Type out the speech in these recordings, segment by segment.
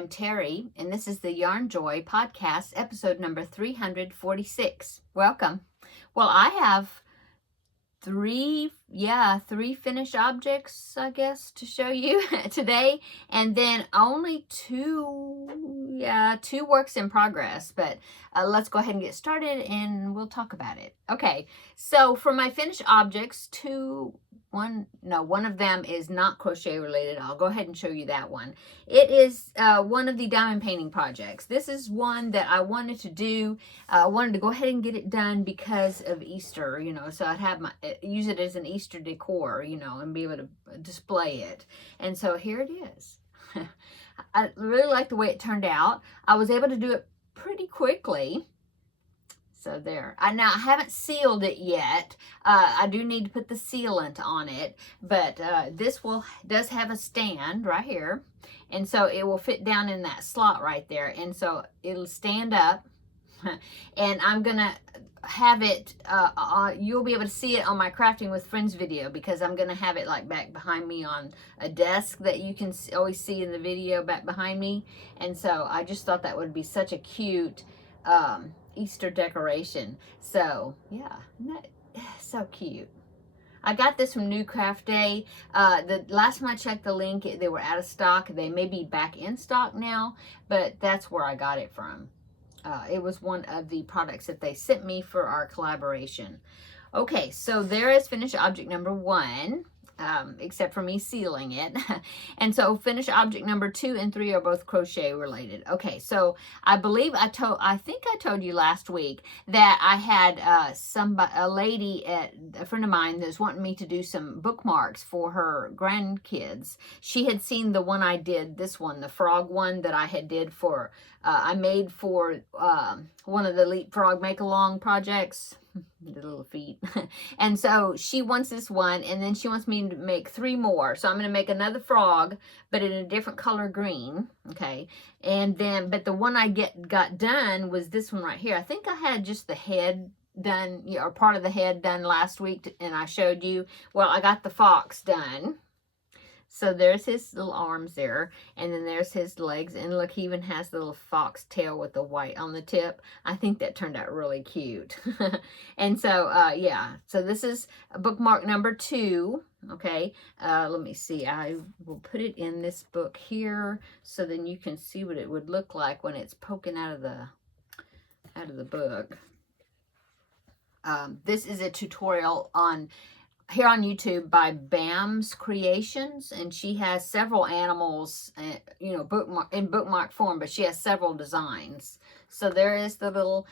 I'm Terry, and this is the Yarnjoy podcast, episode number 346. Welcome. Well, I have three finished objects, I guess, to show you today, and then only two works in progress, but let's go ahead and get started and we'll talk about it. Okay, so for my finished objects, one of them is not crochet related. I'll go ahead and show you that one. It is one of the diamond painting projects. This is one that I wanted to do. I wanted to go ahead and get it done because of Easter, so I'd have use it as an Easter decor, and be able to display it. And so here it is. I really like the way it turned out. I was able to do it pretty quickly. So there. Now I haven't sealed it yet. I do need to put the sealant on it, but this does have a stand right here, and so it will fit down in that slot right there, and so it'll stand up. And I'm gonna have it. You'll be able to see it on my Crafting with Friends video, because I'm gonna have it like back behind me on a desk that you can always see in the video back behind me, and so I just thought that would be such a cute Easter decoration. So yeah, isn't that so cute? I got this from New Craft Day. The last time I checked the link, they were out of stock. They may be back in stock now, but that's where I got it from. It was one of the products that they sent me for our collaboration. Okay, so there is finished object number 1. Except for me sealing it. And so finished object number 2 and 3 are both crochet related. Okay, so I believe I think I told you last week that I had a friend of mine that's wanting me to do some bookmarks for her grandkids. She had seen the one I did, this one, the frog one that I had did for, I made for one of the Leapfrog Make-Along projects. The little feet. And so she wants this one, and then she wants me to make 3 more. So I'm going to make another frog, but in a different color green. Okay. And then, but the one I got done was this one right here. I think I had just the head done, or part of the head done last week, and I showed you. Well, I got the fox done. So there's his little arms there, and then there's his legs, and look, he even has the little fox tail with the white on the tip. I think that turned out really cute. And so, yeah, so this is bookmark number 2, okay? Let me see, I will put it in this book here, so then you can see what it would look like when it's poking out of the book. This is a tutorial here on YouTube by Bam's Creations, and she has several animals, bookmark form, but she has several designs. So there is the little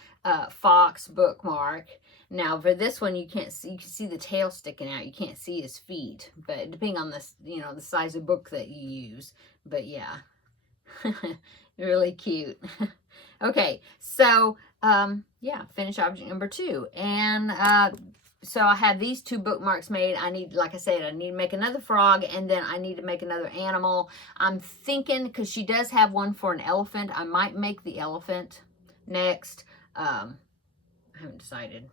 fox bookmark. Now for this one, you can see the tail sticking out. You can't see his feet, but depending on the size of book that you use. But yeah, really cute. Okay, so yeah, finish object number 2, and so I have these 2 bookmarks made. I need, like I said, I need to make another frog, and then I need to make another animal. I'm thinking, because she does have one for an elephant, I might make the elephant next. I haven't decided.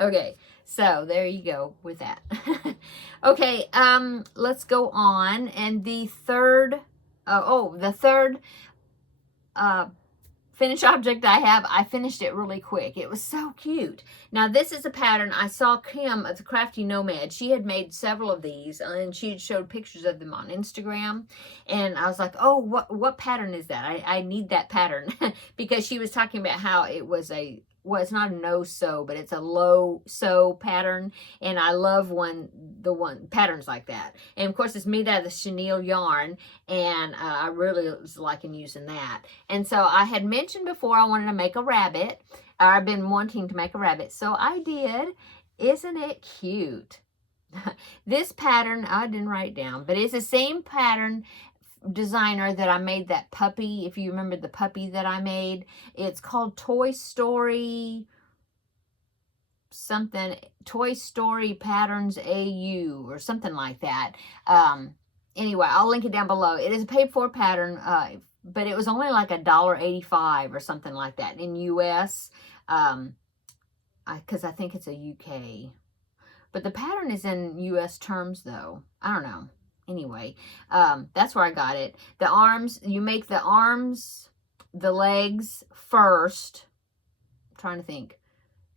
Okay, so there you go with that. Okay, let's go on. And the third finished object I finished it really quick. It was so cute. Now this is a pattern. I saw Kim at the Crafty Nomad. She had made several of these, and she had showed pictures of them on Instagram, and I was like, oh, what pattern is that? I need that pattern. Because she was talking about how it was it's not a no-sew, but it's a low-sew pattern, and I love patterns like that. And of course, it's made out of the chenille yarn, and I really was liking using that. And so I had mentioned before I wanted to make a rabbit. I've been wanting to make a rabbit, so I did. Isn't it cute? This pattern, I didn't write it down, but it's the same pattern designer that I made that puppy. If you remember the puppy that I made, it's called Toy Story Patterns AU or something like that. Anyway, I'll link it down below. It is a paid for pattern, but it was only like $1.85 or something like that in US, because I think it's a UK. But the pattern is in US terms though. I don't know. anyway, that's where I got it. The arms, you make the arms, the legs first. I'm trying to think.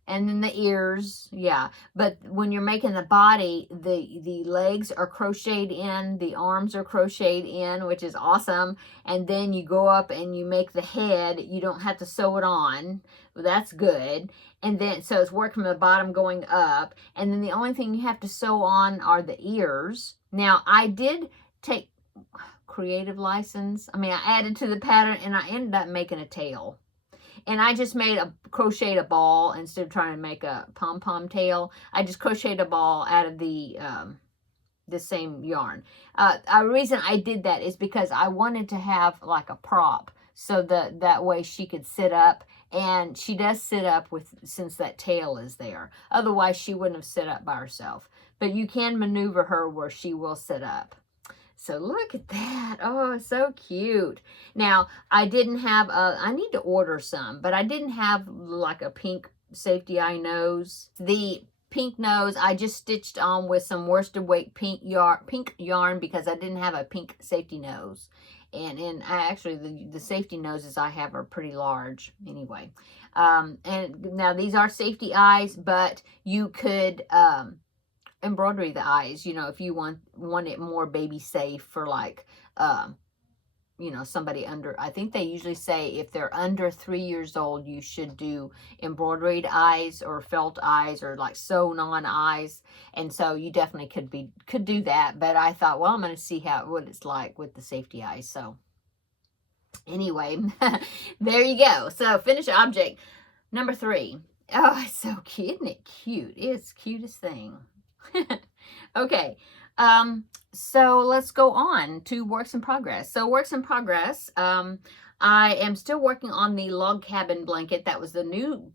And then the ears, yeah. But when you're making the body, the legs are crocheted in, the arms are crocheted in, which is awesome. And then you go up and you make the head. You don't have to sew it on. Well, that's good. And then, so it's working from the bottom going up. And then the only thing you have to sew on are the ears. Now, I did take creative license. I mean, I added to the pattern and I ended up making a tail. And I just crocheted a ball instead of trying to make a pom-pom tail. I just crocheted a ball out of the same yarn. The reason I did that is because I wanted to have like a prop so that way she could sit up. And she does sit up since that tail is there. Otherwise, she wouldn't have sit up by herself. But you can maneuver her where she will sit up. So look at that. Oh, so cute. Now, I didn't have I need to order some, but I didn't have like a pink safety eye nose. The pink nose, I just stitched on with some worsted weight pink yarn because I didn't have a pink safety nose. And actually, the safety noses I have are pretty large anyway. And now these are safety eyes, but you could embroidery the eyes, you know, if you want it more baby safe for like you know, somebody under, I think they usually say if they're under 3 years old, you should do embroidered eyes or felt eyes or like sewn on eyes. And so you definitely could do that. But I thought, well, I'm going to see what it's like with the safety eyes. So anyway, there you go. So finished object number 3. Oh, it's so cute. Isn't it cute? It's the cutest thing. Okay. So let's go on to works in progress. So works in progress, I am still working on the log cabin blanket. That was the new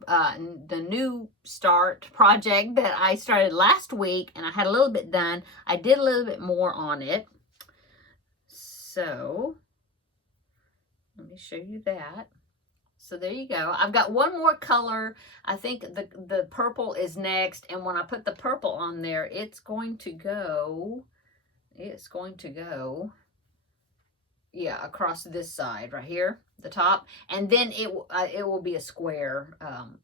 start project that I started last week, and I had a little bit done. I did a little bit more on it. So let me show you that. So there you go. I've got one more color. I think the purple is next. And when I put the purple on there, it's going to go, yeah, across this side right here, the top. And then it will be a square.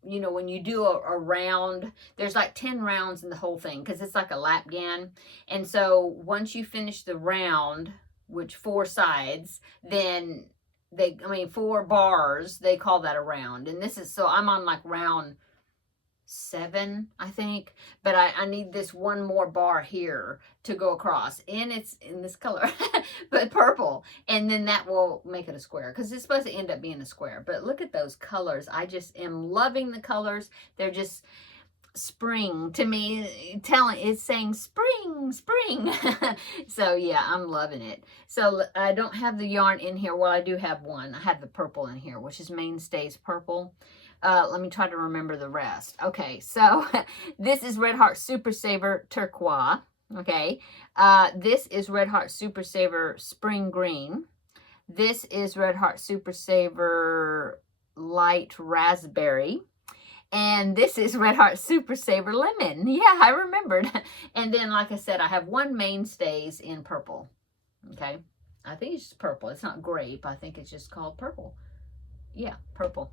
You know, when you do a round, there's like 10 rounds in the whole thing because it's like a lap gan. And so once you finish the round, which 4 sides, then 4 bars, they call that a round. And this is, so I'm on like round 7, I think, but I need this one more bar here to go across, and it's in this color but purple, and then that will make it a square because it's supposed to end up being a square. But look at those colors. I just am loving the colors. They're just spring to me. It's saying spring. So yeah, I'm loving it. So I don't have the yarn in here. Well, I do have one. I have the purple in here, which is Mainstays purple. Let me try to remember the rest. Okay, so this is Red Heart Super Saver Turquoise. Okay, this is Red Heart Super Saver Spring Green. This is Red Heart Super Saver Light Raspberry. And this is Red Heart Super Saver Lemon. Yeah, I remembered. And then, like I said, I have one Mainstays in purple. Okay, I think it's just purple. It's not grape. I think it's just called purple. Yeah, purple.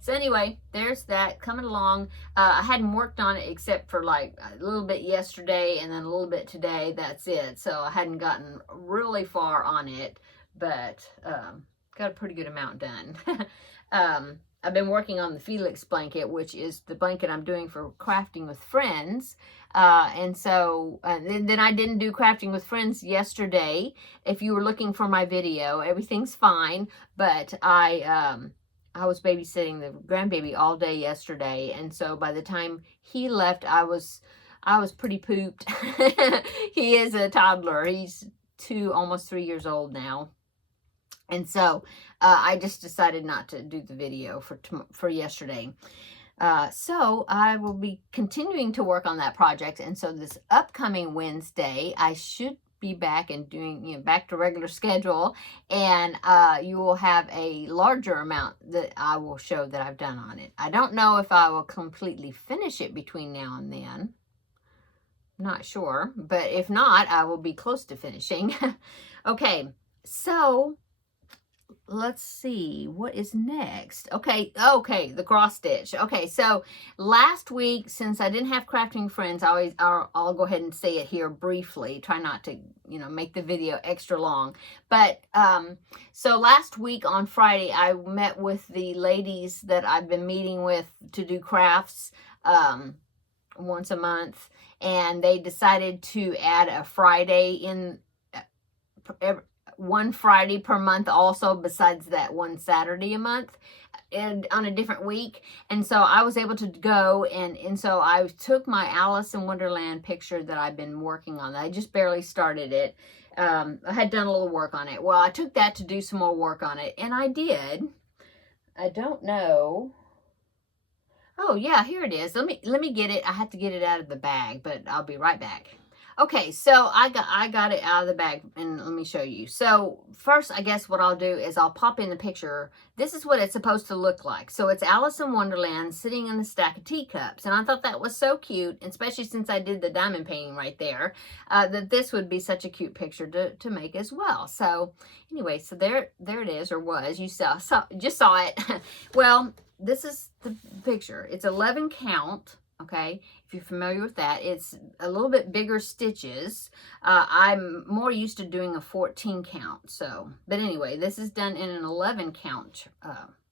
So anyway, there's that coming along. I hadn't worked on it except for like a little bit yesterday and then a little bit today. That's it. So I hadn't gotten really far on it, but got a pretty good amount done. I've been working on the Felix blanket, which is the blanket I'm doing for Crafting with Friends. And then I didn't do Crafting with Friends yesterday. If you were looking for my video, everything's fine. But I was babysitting the grandbaby all day yesterday. And so by the time he left, I was pretty pooped. He is a toddler. He's almost 3 years old now. And so I just decided not to do the video for yesterday. So I will be continuing to work on that project. And so this upcoming Wednesday, I should be back and doing, back to regular schedule. And you will have a larger amount that I will show that I've done on it. I don't know if I will completely finish it between now and then. Not sure, but if not, I will be close to finishing. Okay, so let's see what is next. Okay, the cross stitch. Okay, so last week, since I didn't have crafting friends, I'll go ahead and say it here briefly. Try not to, make the video extra long. But so last week on Friday, I met with the ladies that I've been meeting with to do crafts once a month, and they decided to add a Friday in one Friday per month also, besides that one Saturday a month, and on a different week. And so I was able to go, and so I took my Alice in Wonderland picture that I've been working on. I just barely started it. I had done a little work on it. Well, I took that to do some more work on it, and I did. I don't know. Oh yeah, here it is. Let me get it. I have to get it out of the bag, but I'll be right back. Okay, so I got it out of the bag, and let me show you. So first, I guess what I'll do is I'll pop in the picture. This is what it's supposed to look like. So it's Alice in Wonderland sitting in a stack of teacups, and I thought that was so cute, especially since I did the diamond painting right there, that this would be such a cute picture to make as well. So anyway, so there it is, or was. You just saw it. Well, this is the picture. It's 11 count. Okay, if you're familiar with that, it's a little bit bigger stitches. I'm more used to doing a 14 count. So, but anyway, this is done in an 11 count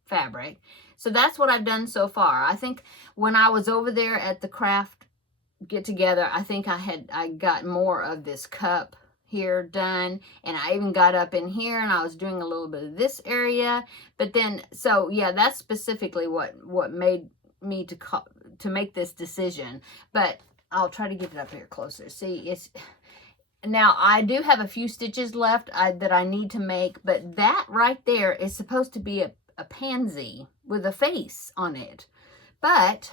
fabric. So that's what I've done so far. I think when I was over there at the craft get together, I think I got more of this cup here done, and I even got up in here and I was doing a little bit of this area. But then, so yeah, that's specifically what made me to make this decision. But I'll try to get it up here closer. See, now I do have a few stitches left that I need to make, but that right there is supposed to be a pansy with a face on it. But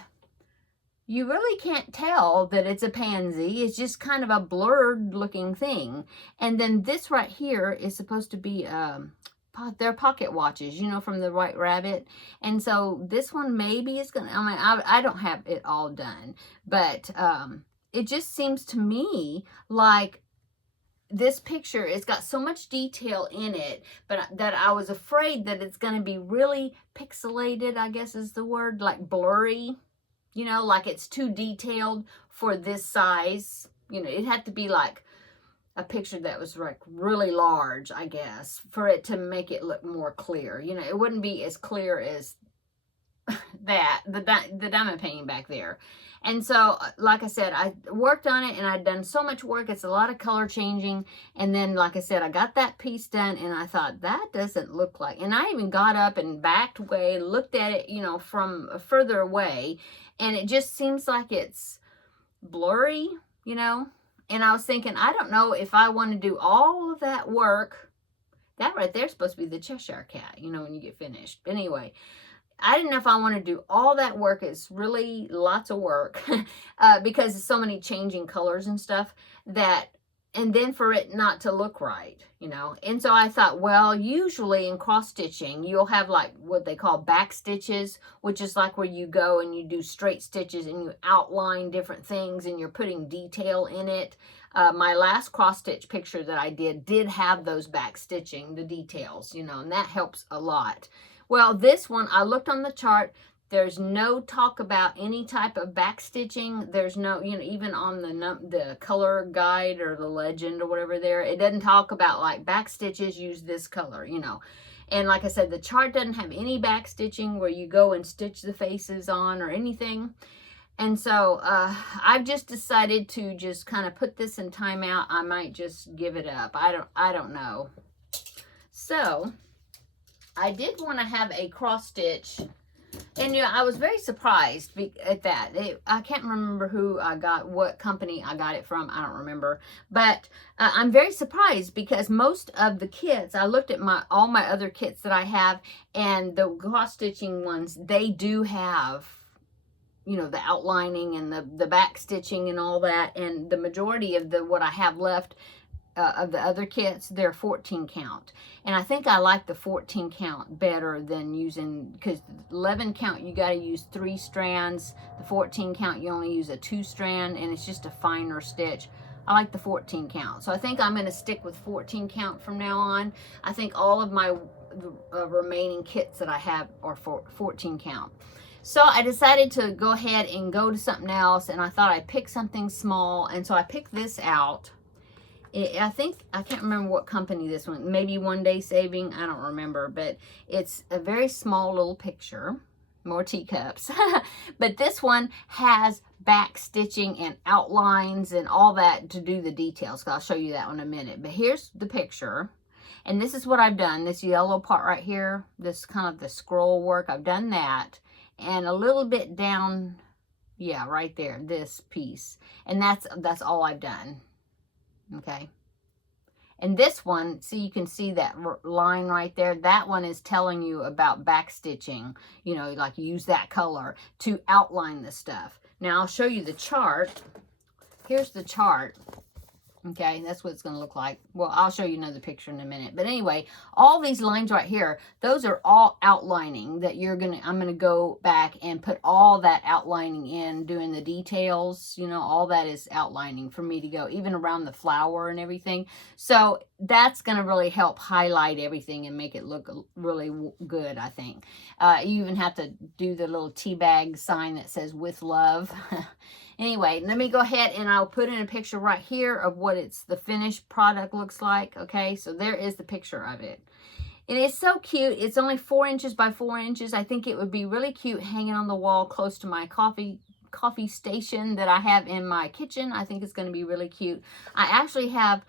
you really can't tell that it's a pansy. It's just kind of a blurred looking thing. And then this right here is supposed to be they're pocket watches, from the White Rabbit. And so this one maybe is gonna, I don't have it all done, but it just seems to me like this picture, it's got so much detail in it, but that I was afraid that it's gonna be really pixelated, I guess is the word, like blurry, like it's too detailed for this size. It had to be like a picture that was like really large, I guess, for it to make it look more clear. It wouldn't be as clear as the diamond painting back there. And so, like I said, I worked on it, and I'd done so much work. It's a lot of color changing. And then, like I said, I got that piece done, and I thought, that doesn't look like, and I even got up and backed away, looked at it, from further away, and it just seems like it's blurry, And I was thinking, I don't know if I want to do all of that work. That right there is supposed to be the Cheshire Cat, when you get finished. But anyway, I didn't know if I want to do all that work. It's really lots of work because there's so many changing colors and stuff and then for it not to look right, And so I thought, well, usually in cross stitching, you'll have like what they call back stitches, which is like where you go and you do straight stitches and you outline different things and you're putting detail in it. My last cross stitch picture that I did have those back stitching, the details, and that helps a lot. Well, this one, I looked on the chart. There's no talk about any type of back stitching. There's no, even on the color guide or the legend or whatever there, it doesn't talk about like back stitches, use this color, And like I said, the chart doesn't have any back stitching where you go and stitch the faces on or anything. And so I've just decided to just kind of put this in timeout. I might just give it up. I don't know. So I did want to have a cross stitch, and I was very surprised at that. I can't remember what company I got it from. I don't remember, but I'm very surprised because most of the kits, I looked at all my other kits that I have, and the cross stitching ones, they do have, the outlining and the back stitching and all that, and the majority of what I have left of the other kits, they're 14 count. And I think I like the 14 count better than using, because 11 count you got to use 3 strands. The 14 count you only use a 2 strand, and it's just a finer stitch. I like the 14 count. So I think I'm going to stick with 14 count from now on. I think all of my remaining kits that I have are for 14 count. So I decided to go ahead and go to something else, and I thought I'd pick something small, and so I picked this out. I think, I can't remember what company this one, maybe One Day Saving, I don't remember, but it's a very small little picture, more teacups. But this one has back stitching and outlines and all that to do the details. I'll show you that in a minute. But here's the picture. And this is what I've done. This yellow part right here, this kind of the scroll work, I've done that. And a little bit down, yeah, right there, this piece. And that's all I've done. Okay. And this one, see, you can see that line right there. That one is telling you about back stitching. You know, like use that color to outline the stuff. Now, I'll show you the chart. Here's the chart. Okay, that's what it's going to look like. Well, I'll show you another picture in a minute. But anyway, all these lines right here, those are all outlining that I'm going to go back and put all that outlining in, doing the details, you know, all that is outlining for me to go, even around the flower and everything. So that's going to really help highlight everything and make it look really good, I think. You even have to do the little tea bag sign that says with love. Anyway, let me go ahead and I'll put in a picture right here of what the finished product looks like. Okay, so there is the picture of it. And it's so cute. It's only 4 inches by 4 inches. I think it would be really cute hanging on the wall close to my coffee station that I have in my kitchen. I think it's going to be really cute. I actually have,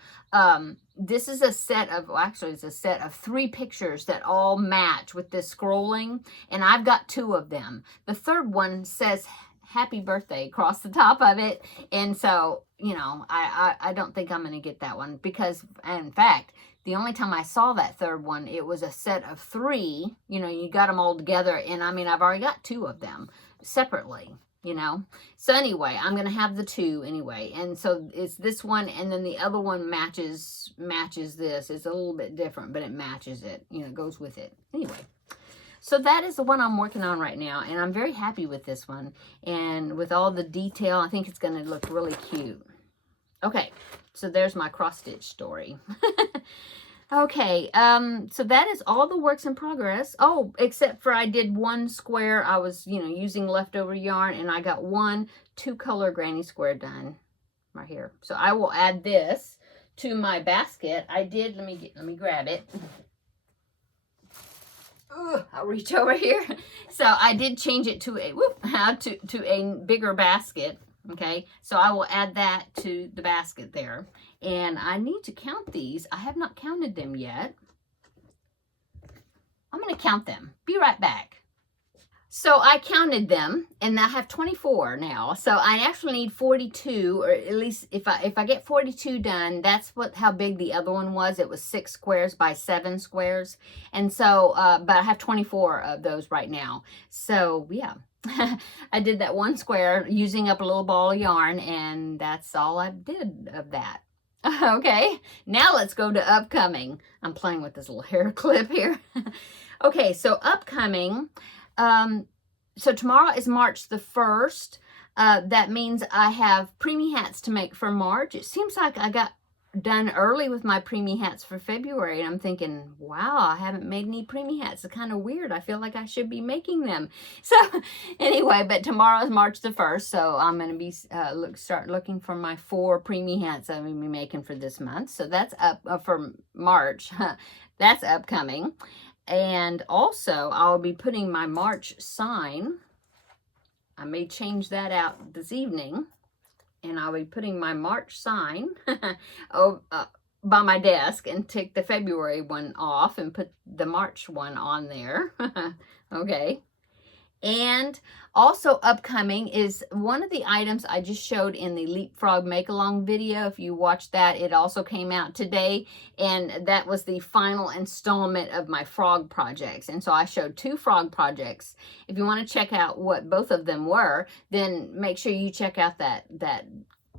this is a set of, well, actually it's a set of 3 pictures that all match with this scrolling. And I've got 2 of them. The third one says happy birthday across the top of it, and so, you know, I don't think I'm going to get that one, because in fact the only time I saw that third one, it was a set of 3, you know, you got them all together, and I mean, I've already got 2 of them separately, you know. So anyway, I'm going to have the 2 anyway, and so it's this one, and then the other one matches this. It's a little bit different, but it matches it, you know, goes with it. Anyway, so that is the one I'm working on right now, and I'm very happy with this one. And with all the detail, I think it's going to look really cute. Okay, so there's my cross-stitch story. Okay, so that is all the works in progress. Oh, except for I did 1 square. I was, you know, using leftover yarn, and I got 1 2-color granny square done right here. So I will add this to my basket. I did, let me grab it. I'll reach over here. So I did change it to a bigger basket. Okay, so I will add that to the basket there. And I need to count these. I have not counted them yet. I'm going to count them. Be right back. So I counted them, and I have 24 now. So I actually need 42, or at least if I get 42 done, that's how big the other one was. It was 6 squares by 7 squares. And so, but I have 24 of those right now. So yeah, I did that 1 square using up a little ball of yarn, and that's all I did of that. Okay, now let's go to upcoming. I'm playing with this little hair clip here. Okay, so upcoming. So tomorrow is March the 1st. That means I have preemie hats to make for March. It seems like I got done early with my preemie hats for February, and I'm thinking, wow, I haven't made any preemie hats. It's kind of weird. I feel like I should be making them. So anyway, but tomorrow is March the 1st, so I'm going to be start looking for my 4 preemie hats I'm going to be making for this month. So that's up for March. That's upcoming. And also, I'll be putting my March sign. I may change that out this evening. And I'll be putting my March sign by my desk and take the February one off and put the March one on there. Okay. And also upcoming is one of the items I just showed in the Leapfrog Make-Along video. If you watched that, it also came out today. And that was the final installment of my frog projects. And so I showed 2 frog projects. If you want to check out what both of them were, then make sure you check out that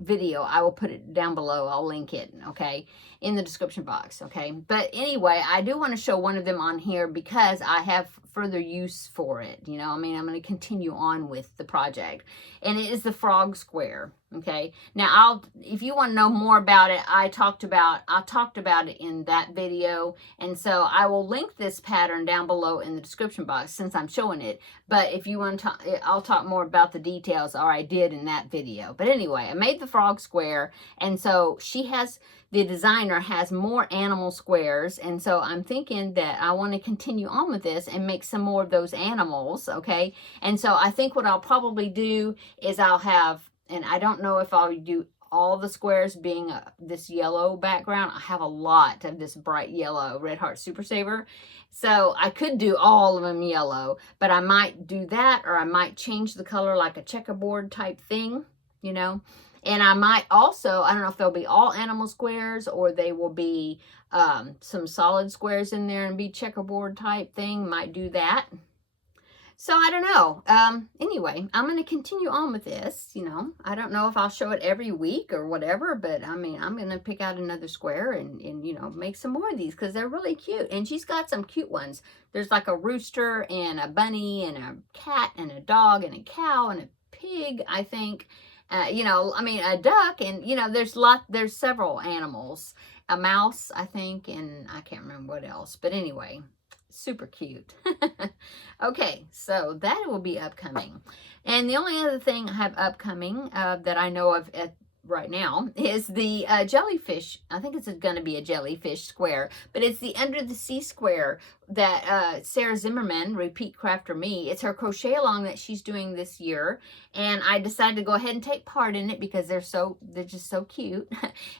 video, I will put it down below. I'll link it, okay, in the description box, okay? But anyway, I do want to show one of them on here because I have further use for it, you know. I mean, I'm going to continue on with the project, and it is the frog square, okay? Now, if you want to know more about it, I talked about it in that video, and so I will link this pattern down below in the description box since I'm showing it. But if you want to, I'll talk more about the details, or I did in that video. But anyway, I made the frog square, and so the designer has more animal squares, and so I'm thinking that I want to continue on with this and make some more of those animals, okay? And so I think what I'll probably do is I'll have, and I don't know if I'll do all the squares being this yellow background. I have a lot of this bright yellow Red Heart Super Saver, so I could do all of them yellow, but I might do that, or I might change the color like a checkerboard type thing, you know. And I might also, I don't know if they'll be all animal squares or they will be some solid squares in there and be checkerboard type thing. Might do that. So I don't know. Anyway, I'm going to continue on with this, you know. I don't know if I'll show it every week or whatever, but I mean, I'm going to pick out another square and, you know, make some more of these because they're really cute. And she's got some cute ones. There's like a rooster and a bunny and a cat and a dog and a cow and a pig, I think. You know, I mean, a duck, and, you know, there's several animals, a mouse, I think, and I can't remember what else, but anyway, super cute. Okay, so that will be upcoming. And the only other thing I have upcoming that I know of right now is the jellyfish. I think it's going to be a jellyfish square, but it's the Under the Sea square that Sarah Zimmerman, Repeat Crafter Me, it's her crochet along that she's doing this year, and I decided to go ahead and take part in it because they're just so cute.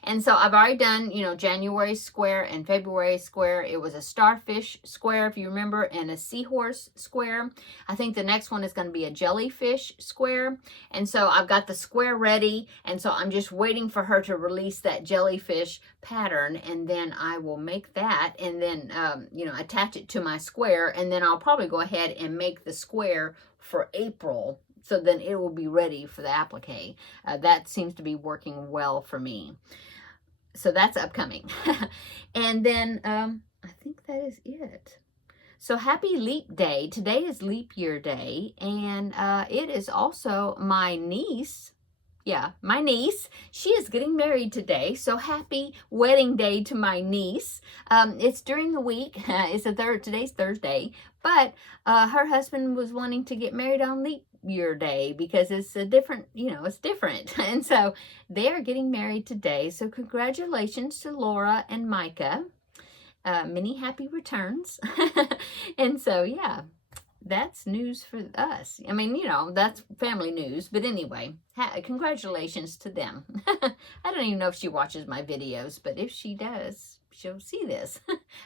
And so I've already done, you know, January square and February square. It was a starfish square, if you remember, and a seahorse square. I think the next one is going to be a jellyfish square, and so I've got the square ready, and so I'm just waiting for her to release that jellyfish pattern, and then I will make that, and then you know, attach it to my square, and then I'll probably go ahead and make the square for April, so then it will be ready for the applique. That seems to be working well for me. So that's upcoming. And then I think that is it. So happy leap day. Today is leap year day, and it is also my niece. Yeah, my niece, she is getting married today, so happy wedding day to my niece. It's during the week. Today's Thursday, but her husband was wanting to get married on leap year day because it's a different, you know, it's different. And so they are getting married today, so congratulations to Laura and Micah. Many happy returns. And so, yeah. That's news for us. I mean, you know, that's family news. But anyway, congratulations to them. I don't even know if she watches my videos, but if she does, she'll see this.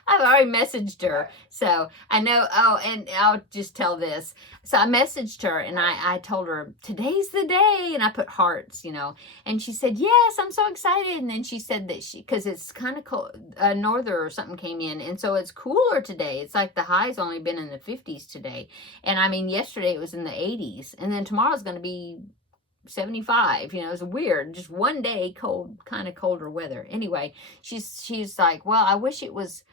I've already messaged her. So I know, oh, and I'll just tell this. So I messaged her and I told her, today's the day. And I put hearts, you know, and she said, yes, I'm so excited. And then she said that because it's kind of cold, norther or something came in. And so it's cooler today. It's like the high's only been in the 50s today. And I mean, yesterday it was in the 80s. And then tomorrow's going to be 75, you know. It's weird, just one day cold, kind of colder weather. Anyway, she's like, well, I wish it was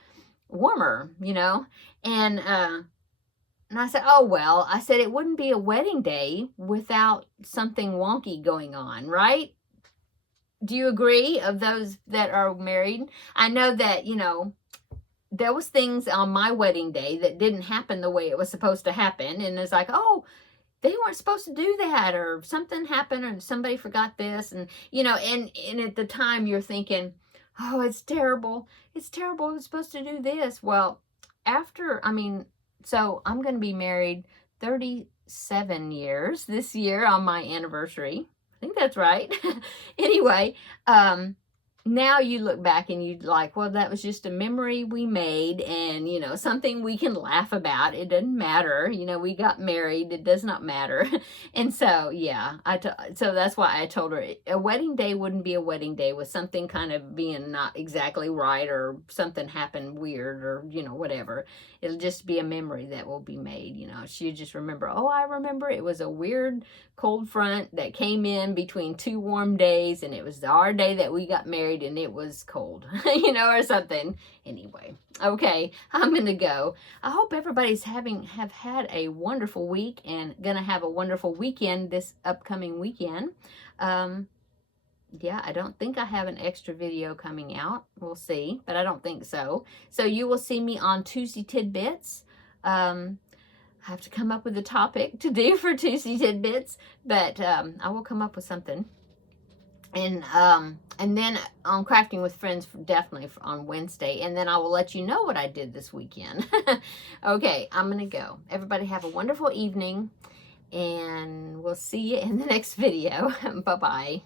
warmer, you know. And I said, oh well, I said it wouldn't be a wedding day without something wonky going on, right? Do you agree, of those that are married? I know that, you know, there was things on my wedding day that didn't happen the way it was supposed to happen, and it's like, oh, they weren't supposed to do that, or something happened, or somebody forgot this, and, you know, and at the time you're thinking, oh, it's terrible, it's terrible, it's supposed to do this. Well, after, I mean, so I'm going to be married 37 years this year on my anniversary. I think that's right. Anyway, now you look back and you'd like, well, that was just a memory we made, and you know, something we can laugh about. It doesn't matter, you know, we got married, it does not matter. And so yeah, so that's why I told her a wedding day wouldn't be a wedding day with something kind of being not exactly right, or something happened weird, or you know, whatever. It'll just be a memory that will be made. You know, she'll just remember, oh, I remember it was a weird cold front that came in between two warm days, and it was our day that we got married, and it was cold, you know, or something. Anyway, okay, I'm gonna go. I hope everybody's have had a wonderful week, and gonna have a wonderful weekend this upcoming weekend. Yeah, I don't think I have an extra video coming out. We'll see, but I don't think so. So you will see me on Tuesday Tidbits. I have to come up with a topic to do for Tuesday Tidbits, but I will come up with something. And then on Crafting with Friends, definitely on Wednesday. And then I will let you know what I did this weekend. Okay, I'm going to go. Everybody have a wonderful evening, and we'll see you in the next video. Bye-bye.